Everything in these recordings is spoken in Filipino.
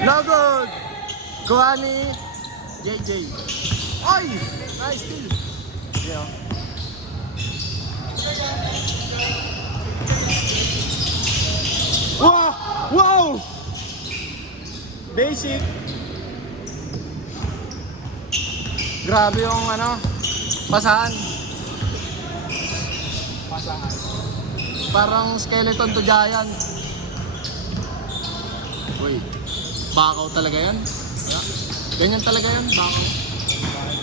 No good! Kuha ni JJ. Ay! Nice steal. Yeah. Wow! Wow! Basic. Grabe yung ano, pasahan. Pasahan. Parang skeleton to giant. Uy, bakaw talaga yan. Wala. Ganyan talaga yan, bakaw.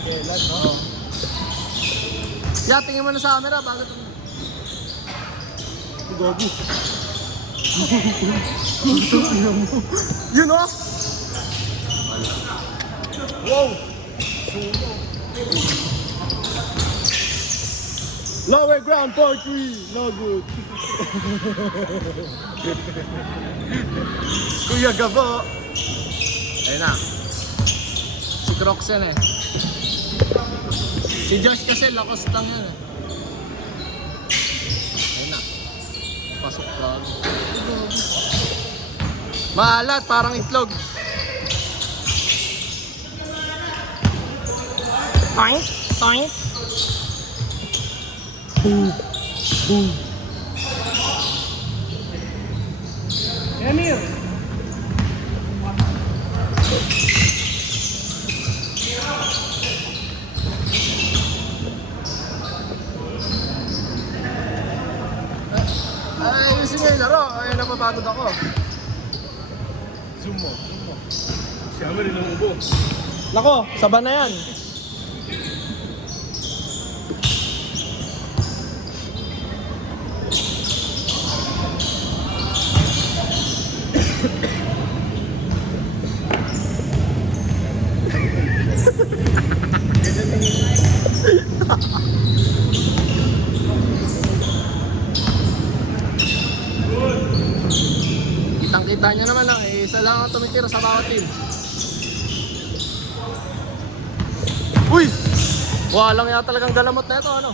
Kailan, no? Yeah, tingin mo na sa camera, bakit? Gogi. Yun o! Wow! Lower ground, 4-3. No good. Kuya Gabo! Ayun na. Si Crocs yan eh. Si Josh kasi lakos lang yan eh. Ayun na. Pasok lang. Maalat, parang itlog. Toink! Toink! Boom. Boom. Emir! Ayusin nga yung laro. Ay, napapagod ako. Zoom mo. Zoom mo. Siyama rin ang ubo. Nako, saban na yan. Kitang-kita nyo naman lang, eh, isa lang ang tumitira sa bawat team. Uy! Walang yata talagang galamot na ito, ano?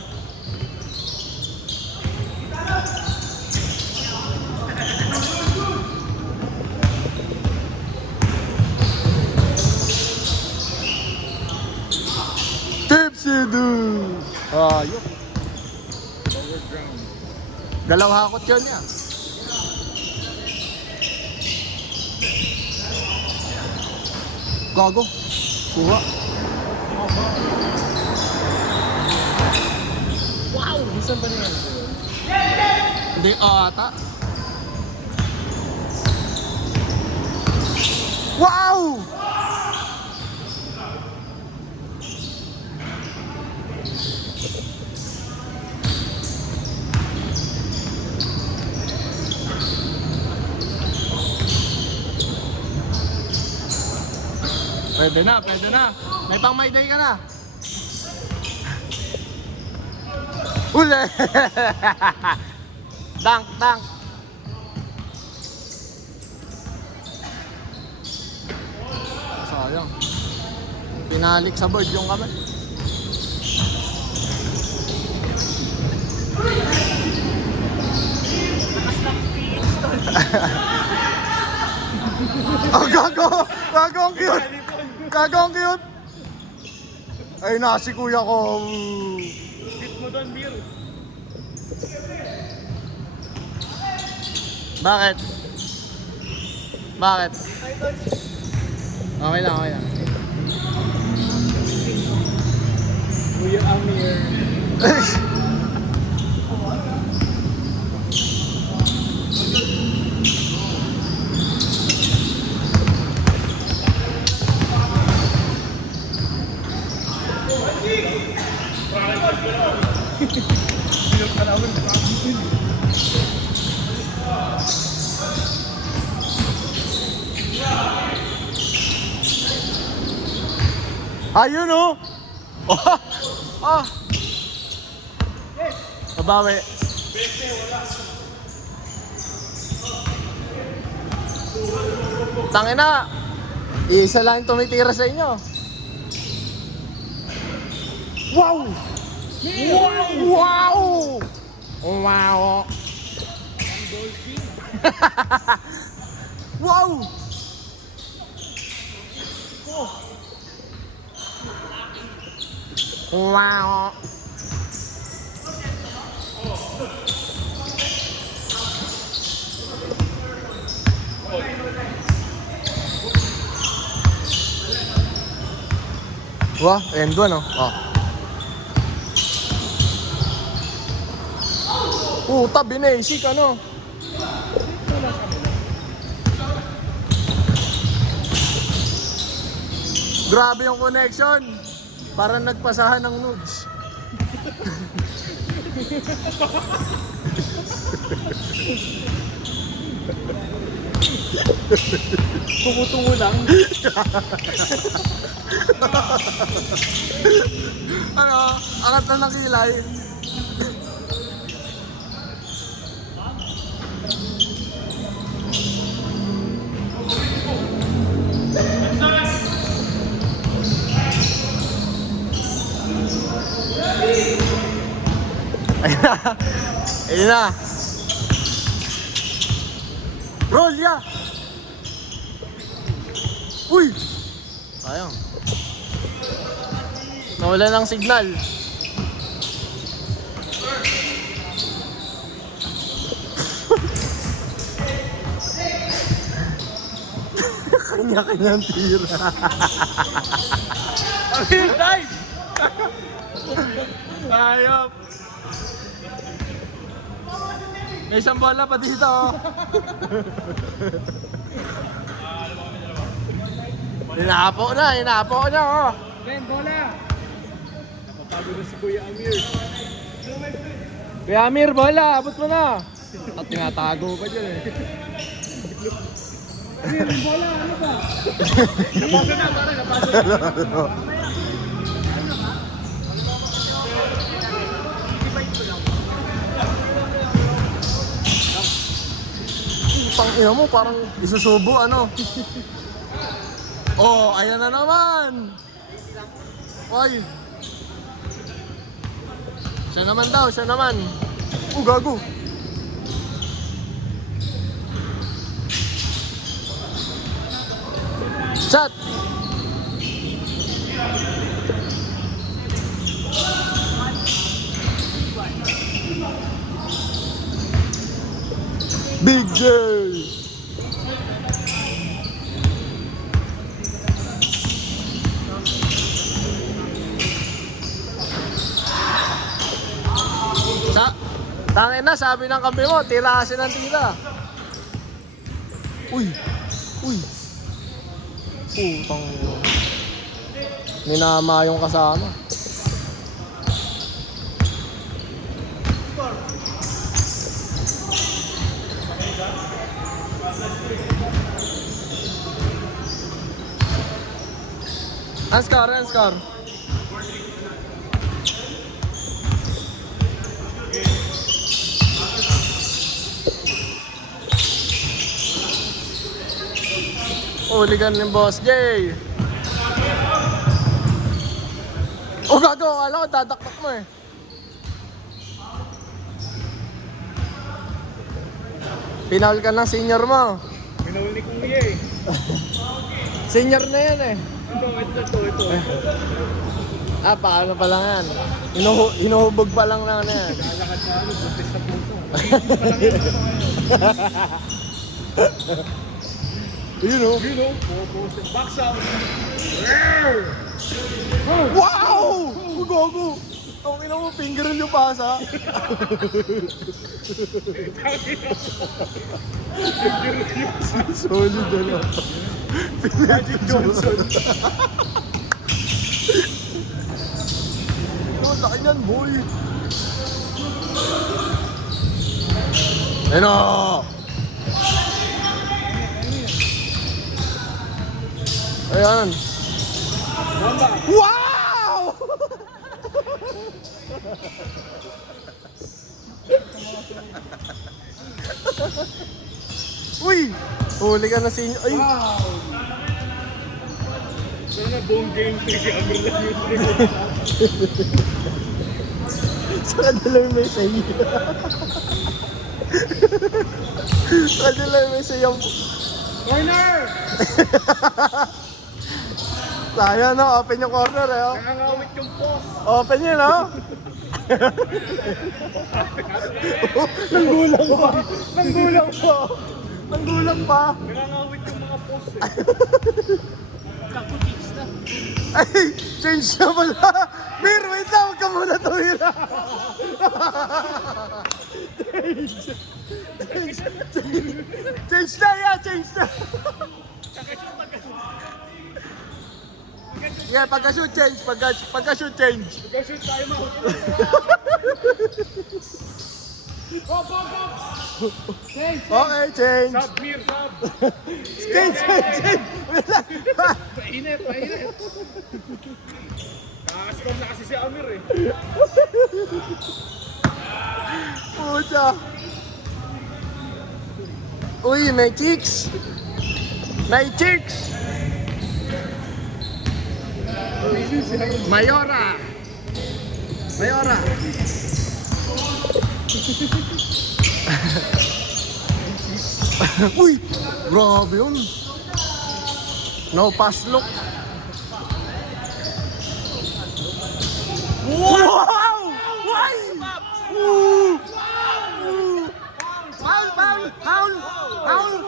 Tipsy dude! Ayok. Lower ground. Dalaw hakot yun niya. Gago. Kuha. Wow! Bisan ba niya? Hindi, ata. Wow! Pwede na, pwede na. May pang may day ka na. Uli! Dunk, dunk. Sayang. Pinalik sa board yung kamay. Oh, gago! Gago, ang cute! Gago, ang cute! Ay, na, si kuya ko. Hit mo doon, Mir. Bakit? Bakit? Okay lang, okay lang. Kuya Amir. Ayun oh! Oh! Oh! Mabawi. Tangin na! Isa lang yung tumitira sa inyo. Wow! Wow! Wow! Wow! Wow. Wah, end one oh. Puta, binasic ano? Grabe yung connection. Parang nagpasahan ng nudes. Tumutungo lang. Ano? Angat na ng kilay. Ayun na. Ayun na. Roll ya! Uy! Sayang. Nawala ng signal. Kanya-kanyang tira. Dive! Ayop! May isang bola pa dito. Hinapo na oh. Ben, bola! Napapagod na si Kuya Amir. Kuya Amir, bola, abot mo na. At tinatago pa dyan eh. Amir, yung bola, ano ba? Napasa na, pare, napasa na. Pang-ina mo, parang isusubo ano. Oh, ayan na naman. Ay. Siya naman daw, siya naman. Gago. Shot. Big J. Tangin na, sabi ng kampi mo, tila kasi ng tila. Uy. Putang ina. Minama yung kasama. Ang score. Uligan ng Boss J. Oh, gago, akala ko dadaktak mo eh. Pinawal ka ng senior mo. Minawal ni Kuya eh. Senior na yan eh. Ito. Ah, paano pa lang yan? Hinuhubog pa lang yan. Lalakad na ano, buntis sa puso. Yun o. Pupusip. Box out. Wow! Gago! Ang ina mo, fingeril yung pasa. Solid na. Magic Johnson. Ang laki niyan, boy. Ayun o! Ayan. Bomba. Wow! Uy! Huli ka na sinyo. Ay! Wow. Sana buong game si Amir lang yung Saka dalawa may sayo. Saka dalawa may sayo. corner! Sayang no, open yung corner eh. Oh. Nangangawit yung post. Open yun no. Nanggulang pa. Nanggulang pa. Nanggulang pa. Nangangawit yung mga post eh. Ay, change na pala. Mir, wait lang. Huwag ka muna tumira. Change na yan, change na. Yeah, pagka-shoot change, pagka-shoot change. Pag-shoot tayo mo. Go, go, go! Change, Okay, change. Sub, Mir, sub! Change, change, change. Mainit, mainit! Nakakascom na kasi si Amir eh. Pucha. Uy, may chicks. May chicks. Mayora. Mayora. Uy, grabe yun. No pass look. Wow! Why? Ooh! Foul, foul, foul, foul.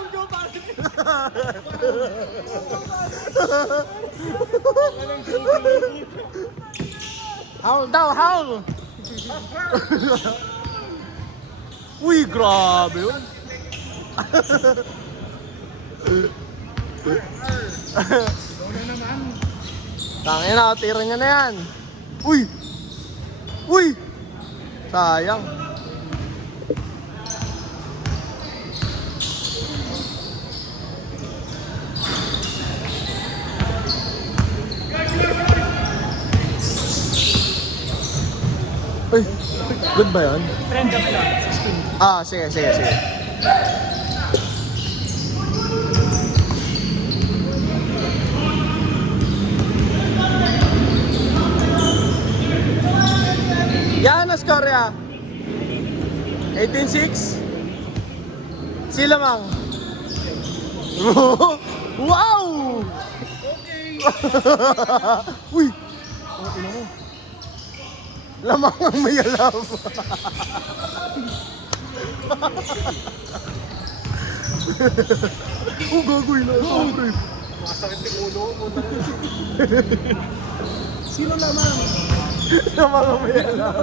Howl daw, howl. Uy, grabe yun. Tangin na, tira niya na yan. Uy! Uy! Sayang. Uy! Good ba yan? Friend up lang. Ah, sige, sige, sige. Yan ang score ya. 18-6. Sila mang. Wow! Okay! Uy! Ang ina mo. Lamang ang may alam. Oh, gagoy na. Sorry. Masakit yung ulo ko. Sino lamang? Lamang ang may alam.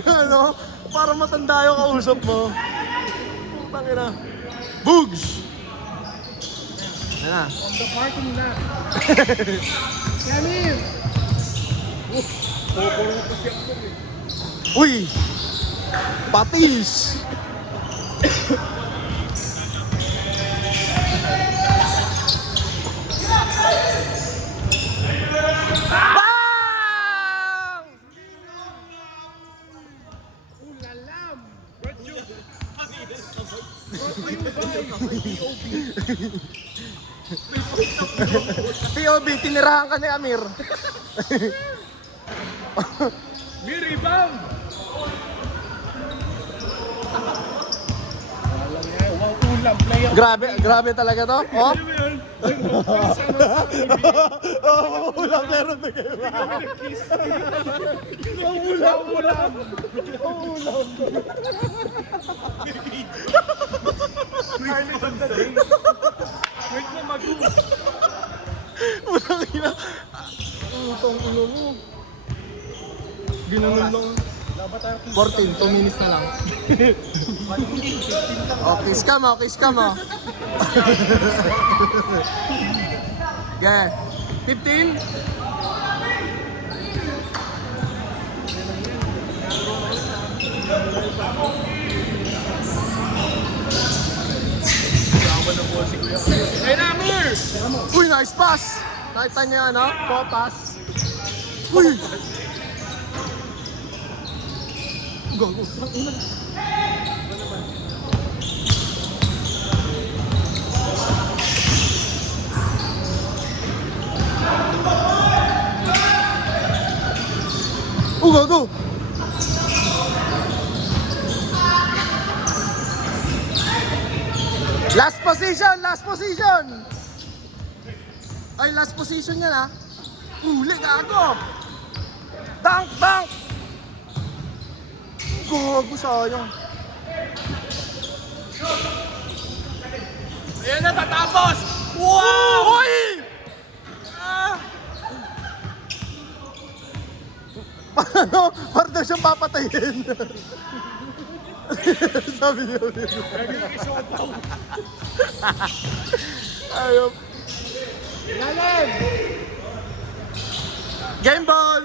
Yan, no? Para matanda yung kausap mo. Putang ina. Bugs! Yan na. On the parking na. Kamil! Pupuro na pa siya ko eh. Uy! Patis! Bang! Ulalam! What you? What you buy? POB, tinirahan ka ni Amir. Mir, ibang! Wow, ulam, play up. Grabe, grabe talaga to. Oh? Ano yun? Oh, ulam meron na kayo. Kiss. Ulam, ulam. Ulam. Highlight of the day. Wait na mag-u. Ulang ina. Utong ulo mo. Ginanon lang. 14, 2 minutes na lang. Okay, scam mo, okay, scam mo. Okay, 15. Hey, Namir! Uy, nice pass! Nakita niyo ano? Pass. Uy! Gago. Gago. Last position, last position. Ay, last position yan ha. Huli, gago. Dunk, dunk. Gago, sayang. Ayan na, tatapos! Wow! Uy! Ah! Paano? Parang daw siyang papatayin. Sabi niya. Ayop. Lalim! Game ball!